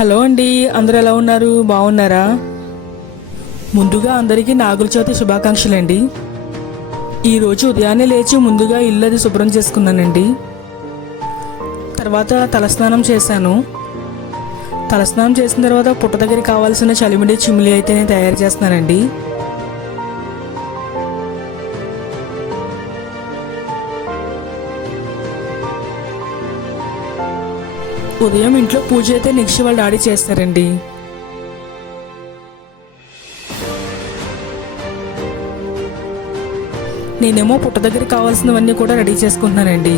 Hello అండి అందరు ఎలా ఉన్నారు? బాగున్నారా? ముందుగా అందరికీ నాగుల చవితి శుభాకాంక్షలండి. ఈరోజు ఉదయాన్నే లేచి ముందుగా ఇల్లు అది శుభ్రం చేసుకున్నానండి. తర్వాత తలస్నానం చేశాను. తలస్నానం చేసిన తర్వాత పుట్ట దగ్గర కావాల్సిన చలిమిడి చిమ్మిలి అయితే నేను తయారు చేస్తున్నానండి. ఉదయం ఇంట్లో పూజ అయితే నెక్స్ట్ వాళ్ళ డాడీ చేస్తారండి. నేనేమో పుట్ట దగ్గర కావాల్సినవన్నీ కూడా రెడీ చేసుకుంటున్నానండి.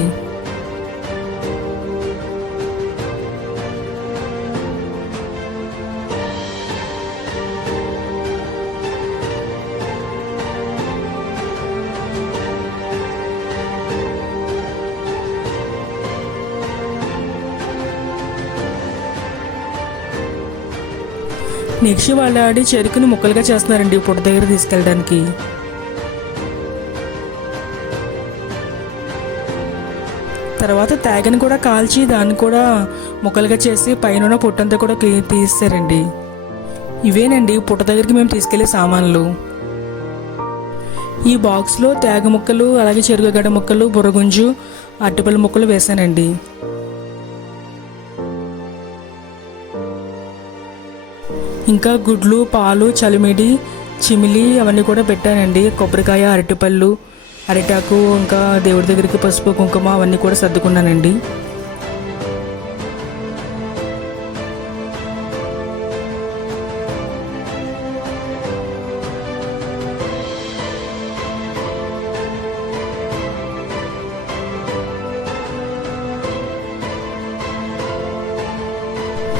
నెక్స్ట్ వాళ్ళ ఆడి చెరుకుని ముక్కలుగా చేస్తున్నారండి పుట్ట దగ్గర తీసుకెళ్ళడానికి. తర్వాత తేగని కూడా కాల్చి దాన్ని కూడా ముక్కలుగా చేసి పైన పుట్టంతా కూడా క్లీన్ తీస్తారండి ఇవేనండి పుట్ట దగ్గరికి మేము తీసుకెళ్ళే సామాన్లు. ఈ బాక్స్లో తేగ ముక్కలు అలాగే చెరుకుగడ్డ ముక్కలు బుర్రగుంజు అరటిపల్లి ముక్కలు వేసానండి ఇంకా గుడ్లు పాలు చలిమిడి చిమిలి అవన్నీ కూడా పెట్టానండి. కొబ్బరికాయ అరటిపళ్ళు అరిటాకు ఇంకా దేవుడి దగ్గరికి పసుపు కుంకుమ అవన్నీ కూడా సర్దుకున్నానండి.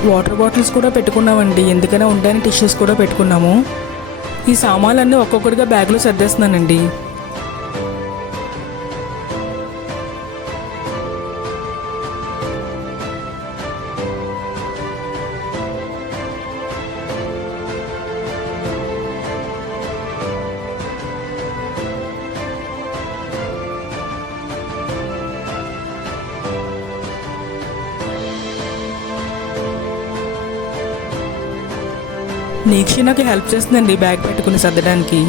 వాటర్ బాటిల్స్ కూడా పెట్టుకున్నామండి. ఎందుకైనా ఉండడానికి టిష్యూస్ కూడా పెట్టుకున్నాము. ఈ సామాన్లన్నీ ఒక్కొక్కటిగా బ్యాగ్లో సర్దేస్తున్నానండి. నీక్షి నాకు హెల్ప్ చేస్తుందండి బ్యాగ్ పెట్టుకుని సర్దడానికి.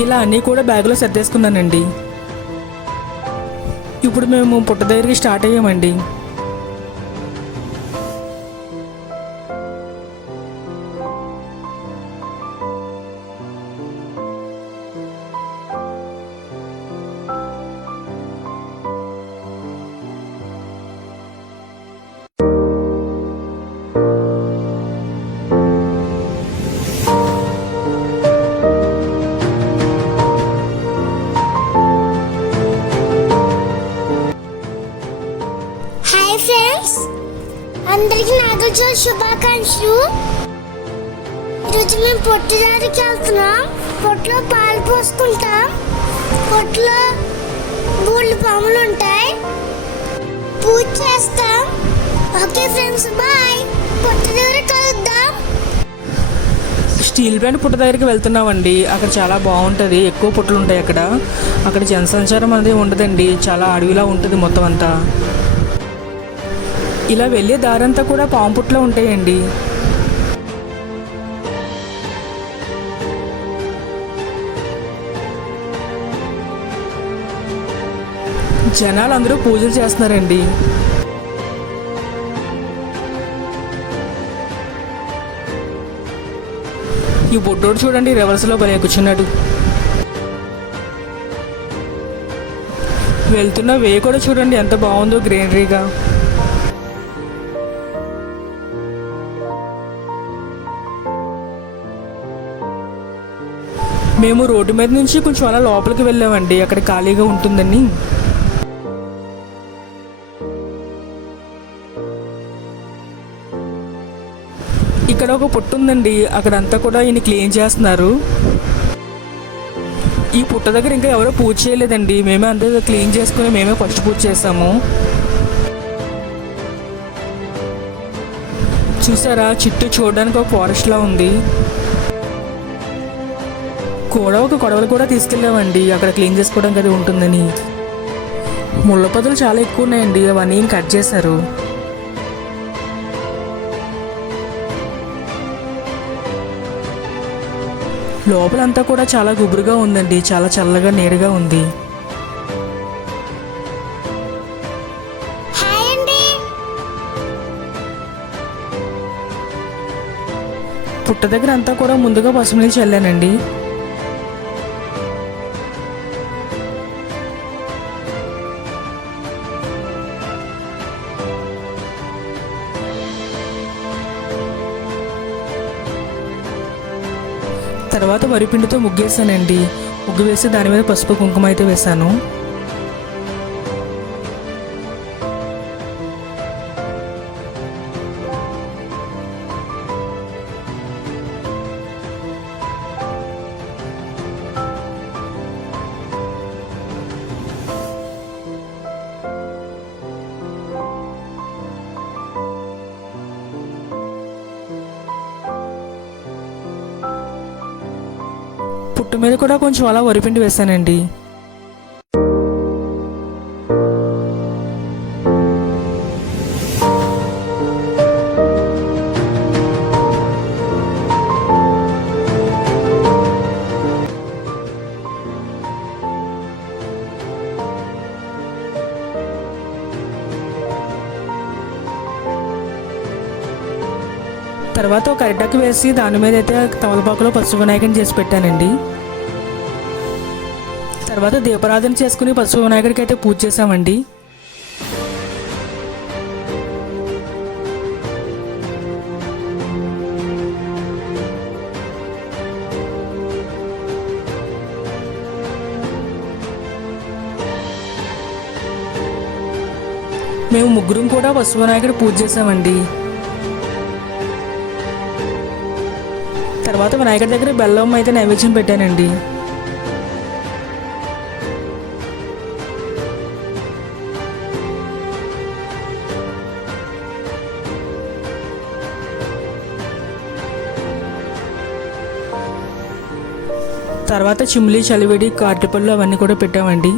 ఇలా అన్నీ కూడా బ్యాగ్లో సర్దేసుకున్నానండి. ఇప్పుడు మేము పుట్ట దగ్గరికి స్టార్ట్ అయ్యామండి. హాయ్ ఫ్రెండ్స్ అందరికీ నాగోజు శుభాకాంక్షలు. ఈరోజు మేము పొట్టుదారికి వెళ్తున్నాం. పొట్టులో పాలు పోసుకుంటాం. పొట్టులో బూళ్ళు పాములు ఉంటాయి. పూజ చేస్తాం. ఓకే ఫ్రెండ్స్ బాయ్ పొట్టు దగ్గర కలుద్దాం. స్టీల్ ప్లాంట్ పుట్ట దగ్గరికి వెళ్తున్నామండి. అక్కడ చాలా బాగుంటుంది. ఎక్కువ పుట్టలు ఉంటాయి అక్కడ. అక్కడ జనసంచారం అనేది ఉండదండి. చాలా అడవిలా ఉంటుంది మొత్తం అంతా. ఇలా వెళ్ళే దారంతా కూడా పాంపుట్లో ఉంటాయండి. జనాలు అందరూ పూజలు చేస్తున్నారండి. ఈ బొడ్డోడు చూడండి రివర్స్లో భలే కూర్చున్నాడు. వెళ్తున్న వే కూడా చూడండి ఎంత బాగుందో గ్రీనరీగా. మేము రోడ్డు మీద నుంచి కొంచెం అలా లోపలికి వెళ్ళామండి. అక్కడ ఖాళీగా ఉంటుందని. ఇక్కడ ఒక పుట్టు ఉందండి. అక్కడంతా కూడా ఈయన క్లీన్ చేస్తున్నారు. ఈ పుట్ట దగ్గర ఇంకా ఎవరో పూజ చేయలేదండి. మేమే అంతా క్లీన్ చేసుకుని మేమే ఫస్ట్ పూజ చేసాము. చూసారా? చుట్టూ చూడడానికి ఒక ఫారెస్ట్ లా ఉంది. కూడా ఒక కొడవలు కూడా తీసుకెళ్ళామండి. అక్కడ క్లీన్ చేసుకోవడం అది ఉంటుందని. ముళ్ళ పొదలు చాలా ఎక్కువ ఉన్నాయండి. అవన్నీ కట్ చేశారు. లోపలంతా కూడా చాలా గుబురుగా ఉందండి. చాలా చల్లగా నీడగా ఉంది. పుట్ట దగ్గర అంతా కూడా ముందుగా పసుపు నీళ్ళు చల్లానండి. తర్వాత వరిపిండితో ముగ్గేసానండి ముగ్గు వేసి దాని మీద పసుపు కుంకుమ అయితే వేశాను. పొట్టు మీద కూడా కొంచెం అలా వరిపిండి వేస్తానండి తర్వాత ఒక అరిటాకు వేసి దాని మీద అయితే తమలపాకులో పసుపు వినాయకుని చేసి పెట్టానండి. తర్వాత దీపారాధన చేసుకుని పసుపు వినాయకుడికి అయితే పూజ చేసామండి మేము ముగ్గురం కూడా పసుపు పూజ చేసామండి తర్వాత వినాయకుడి దగ్గర బెల్లం అయితే నైవేద్యం పెట్టానండి. తర్వాత చిమ్లీ చలివిడి కాటిపళ్ళు అవన్నీ కూడా పెట్టామండి.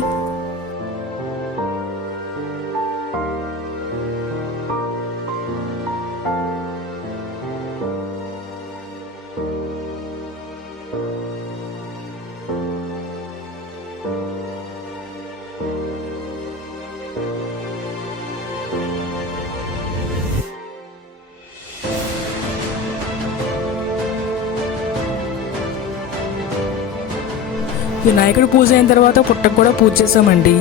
వినాయకుడు పూజ అయిన తర్వాత పుట్టకు కూడా పూజ చేసామండి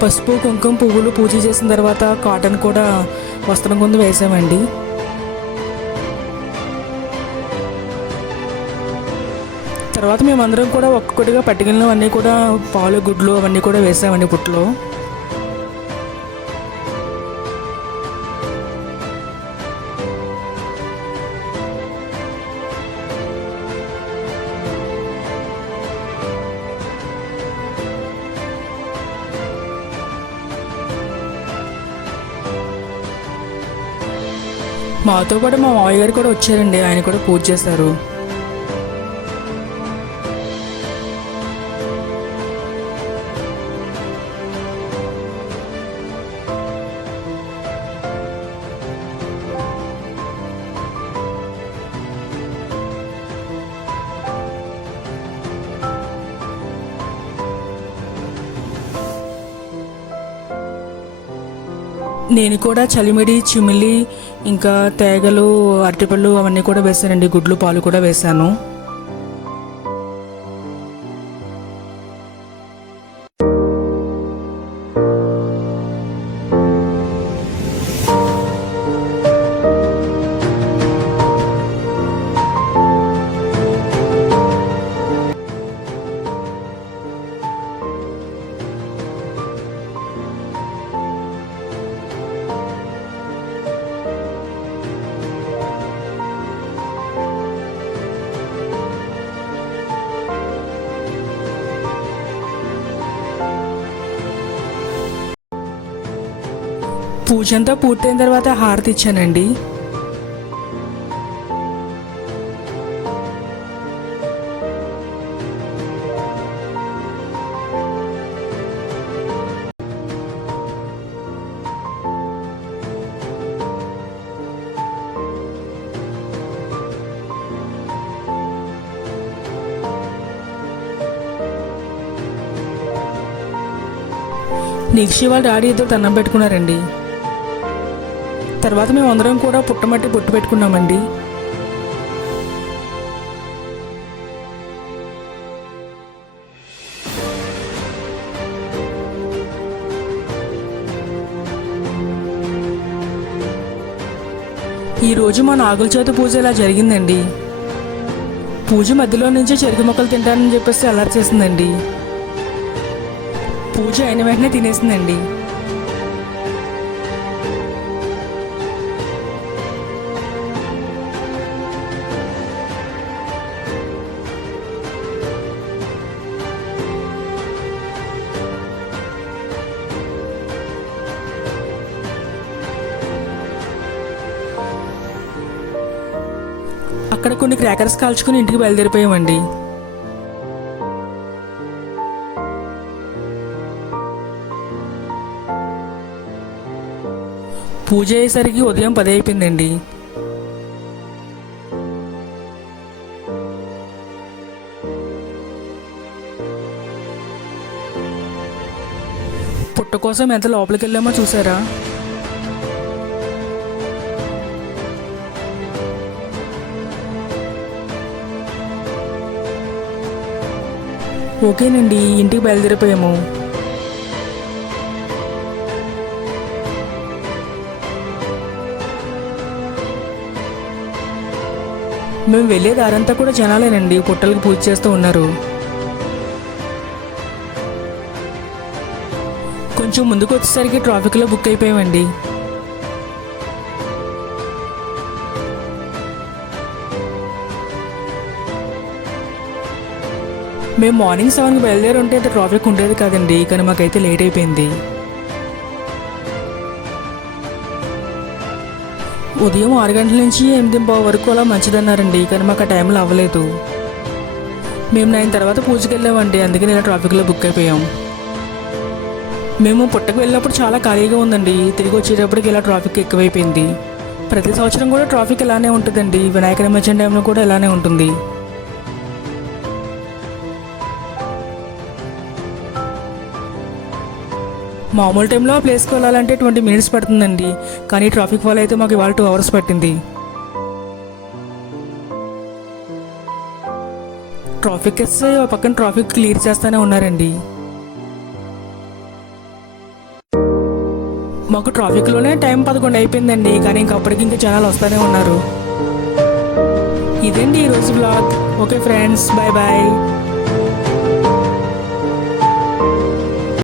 పసుపు కుంకుమ పువ్వులు పూజ చేసిన తర్వాత కాటన్ కూడా వస్త్రం కింద వేసామండి. తర్వాత మేమందరం కూడా ఒక్కొక్కటిగా పట్టుకెళ్ళినవన్నీ కూడా పాలు గుడ్లు అవన్నీ కూడా వేసామండి పుట్లో మాతో పాటు మా మామయ్య గారు కూడా వచ్చారండి. ఆయన కూడా పూజ చేశారు. నేను కూడా చలిమిడి చిమిలి ఇంకా తేగలు అరటిపళ్ళు అవన్నీ కూడా వేసానండి గుడ్లు పాలు కూడా వేశాను. పూజ అంతా పూర్తయిన తర్వాత హారతి ఇచ్చానండి. నిక్షి వాళ్ళ డాడీ ఇద్దరు దండం పెట్టుకున్నారండి. తర్వాత మేము అందరం కూడా పుట్టమట్టి బొట్టు పెట్టుకున్నామండి. ఈరోజు మా నాగుల చేత పూజ ఇలా జరిగిందండి. పూజ మధ్యలో నుంచే చెరుకు మొక్కలు తింటానని చెప్పేసి అలర్ట్ చేసిందండి. పూజ అయిన వెంటనే తినేసిందండి. కొన్ని క్రాకర్స్ కాల్చుకుని ఇంటికి బయలుదేరిపోయామండి. పూజ అయ్యేసరికి ఉదయం పది అయిపోయిందండి. పుట్ట కోసం ఎంత లోపలికి వెళ్ళామో చూసారా? ఓకేనండి ఇంటికి బయలుదేరిపోయాము. మేము వెళ్ళే దారంతా కూడా జనాలేనండి పుట్టలకు పూజ చేస్తూ ఉన్నారు. కొంచెం ముందుకు వచ్చేసరికి ట్రాఫిక్లో బుక్ అయిపోయామండి. మేము మార్నింగ్ సెవెన్కి బయలుదేరి ఉంటే ఇంత ట్రాఫిక్ ఉండేది కాదండి కానీ మాకైతే లేట్ అయిపోయింది. ఉదయం ఆరు గంటల నుంచి ఎనిమిది పావు వరకు అలా మంచిదన్నారండి కానీ మాకు ఆ టైంలో అవ్వలేదు. మేము నైన్ తర్వాత పూజకి వెళ్ళామండి అందుకని ఇలా ట్రాఫిక్లో బుక్ అయిపోయాం. మేము పుట్టకు వెళ్ళినప్పుడు చాలా ఖాళీగా ఉందండి తిరిగి వచ్చేటప్పటికి ఇలా ట్రాఫిక్ ఎక్కువైపోయింది. ప్రతి సంవత్సరం కూడా ట్రాఫిక్ ఇలానే ఉంటుందండి వినాయక నిమజ్జన టైంలో కూడా ఇలానే ఉంటుంది. మామూలు టైంలో ఆ ప్లేస్కి వెళ్ళాలంటే ట్వంటీ మినిట్స్ పడుతుందండి. కానీ ట్రాఫిక్ వల్ల అయితే మాకు ఇవాళ టూ అవర్స్ పట్టింది. ట్రాఫిక్ వస్తే పక్కన ట్రాఫిక్ క్లియర్ చేస్తూనే ఉన్నారండి. మాకు ట్రాఫిక్లోనే టైం పదకొండు అయిపోయిందండి. కానీ ఇంకప్పటికి ఇంకా జనాలు వస్తూనే ఉన్నారు. ఇదండి ఈరోజు blog okay friends bye bye